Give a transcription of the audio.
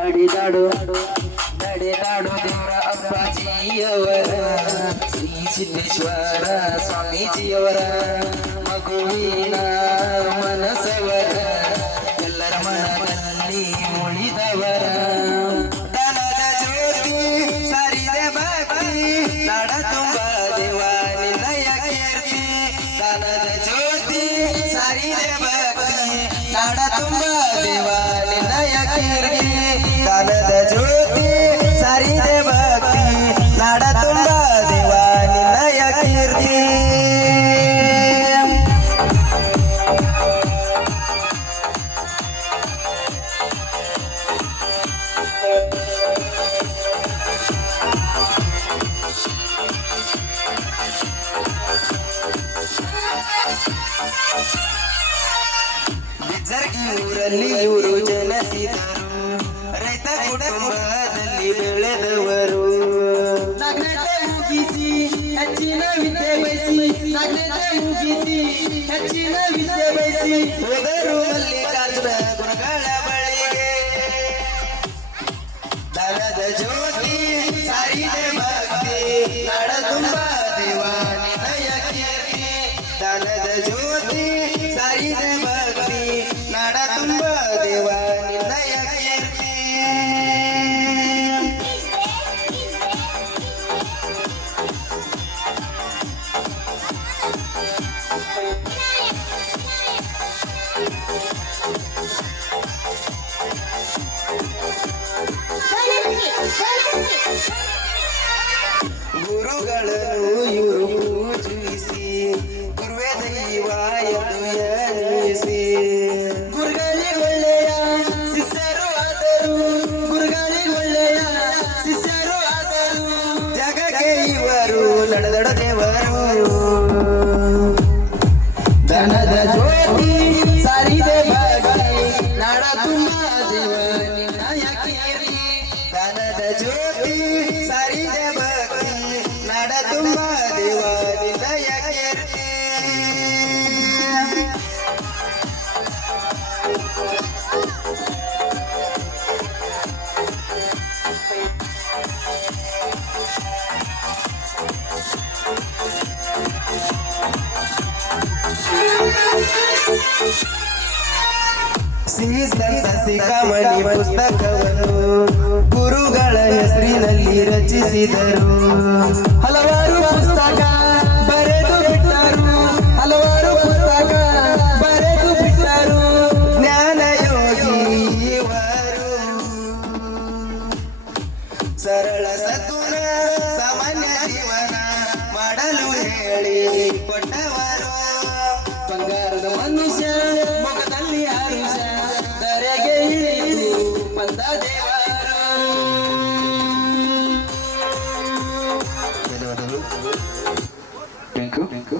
ನಡೆದಾಡು ನಡೆದಾಡು ದೇವರ ಅಪ್ಪಾಜಿಯವರ. ಶ್ರೀ ಸಿದ್ದೇಶ್ವರ ಸ್ವಾಮೀಜಿಯವರ ಮಗುವಿನ ಮನಸವರ. ಎಲ್ಲರ ಮನದಲ್ಲಿ ಉಳಿದವರ ದನದ ಜ್ಯೋತಿ ಸರಿದೆ ಭಕ್ತಿ ನಡ ತುಂಬ ದೇವ ನಿನ್ನಯ ಕೀರ್ತಿ. ದನದ ಜ್ಯೋತಿ ಸರಿದೆ ಭಕ್ತಿ ನಡ ತುಂಬ ದೇವ ಊರಲ್ಲಿ ಇವರು ಜನಿಸಿದರು. ರೈತ ಕುಟುಂಬದಲ್ಲಿ ಬೆಳೆದವರು. ನಗ್ನತೆ ಮುಗಿಸಿ, ಹೆಚ್ಚಿನ ವಿದ್ಯೆ ಬಯಸಿ, ನಗ್ನತೆ ಮುಗಿಸಿ, ಹೆಚ್ಚಿನ ವಿದ್ಯೆ ಬಯಸಿ ಹೋದರು ಮಲ್ಲಿಕಾರ್ಜುನ ಗುರುಗಳ ಬಳಿಗೆ. ದನದ ಜ್ಯೋತಿ ಸಾರಿದೆ ಭಕ್ತಿ ನಡ ತುಂಬ ದೇವಾನಿನಯ ಕೀರ್ತಿ ಗುರುಗಳನ್ನು ಇವರು ಪೂಜಿಸಿ ಗುರುವೇ ದೈವ ಎಂದು ನಾಡ ತುಂಬ ದೇವ ನಿನ್ನಯ ಕೀರ್ತಿ ದನದ ಜ್ಯೋತಿ ಸಾರಿದೆ ಭಕ್ತಿ ನಾಡ ತುಂಬ ದೇವ ನಿನ್ನಯ ಕೀರ್ತಿ ಶ್ರೀಸಂತ ಸಿಕಾಮಣಿ ಪುಸ್ತಕವನ್ನು ಗುರುಗಳ ಹೆಸರಿನಲ್ಲಿ ರಚಿಸಿದರು. ಹಲವಾರು ಪುಸ್ತಕ ಬರೆದು ಬಿಟ್ಟರು. ಹಲವಾರು ಪುಸ್ತಕ ಬರೆದು ಬಿಟ್ಟರು. ಜ್ಞಾನ ಯೋಗಿ ಸರಳ ಸದ್ಗುಣ ಸಾಮಾನ್ಯ ಜೀವನ ಮಾಡಲು ಹೇಳಿ ಕೊಟ್ಟವ ಬಂದ ದೇವರು. ಧನ್ಯವಾದಗಳು. Thank you thank you